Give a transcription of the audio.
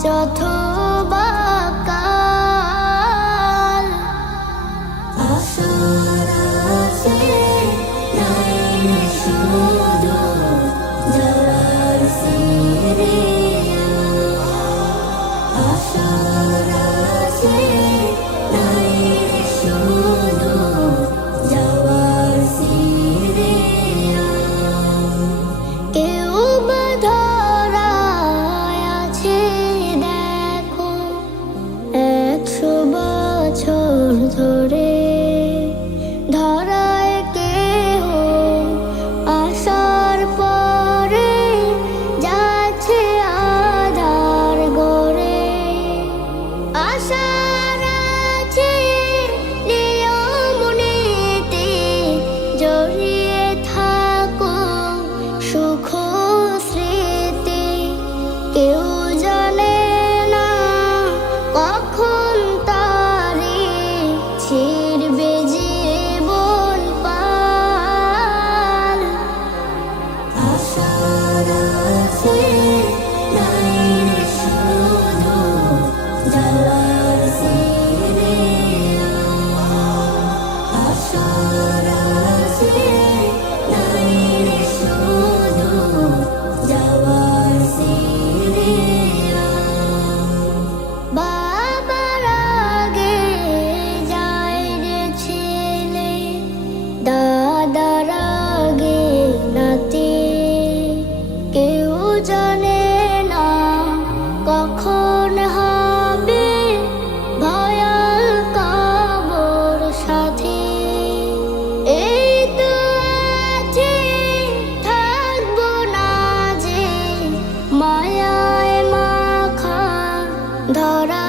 অথবা কাল আশার আছে নাই শুধু যাওয়ার সিরিয়াল। আশার আছে নাই শুধু যাওয়ার সিরিয়াল। কেউ বা ধরায় আছে দেখো 100 বছর ধরে, ধরায় কেহ আসার পরে যাচ্ছে আধার গড়ে। আশার আছে নিয়ম নীতি জড়িয়ে থাকো সুখ স্মৃতি। কেউ জানে না কখন তারে ছিড়বে জীবন পাল। আশার আছে নাই শুধু যাওয়ার সিরিয়াল। আশার আছে নাই শুধু যাওয়ার সিরিয়াল। বাবার আগে যায় রে ছেলে, দাদার আগে নাতি। কেউ জানে না কখন হবে ভয়াল কবর সাথী। এই তো আছে থাকবো না যে মায়ায় মাখা ধরা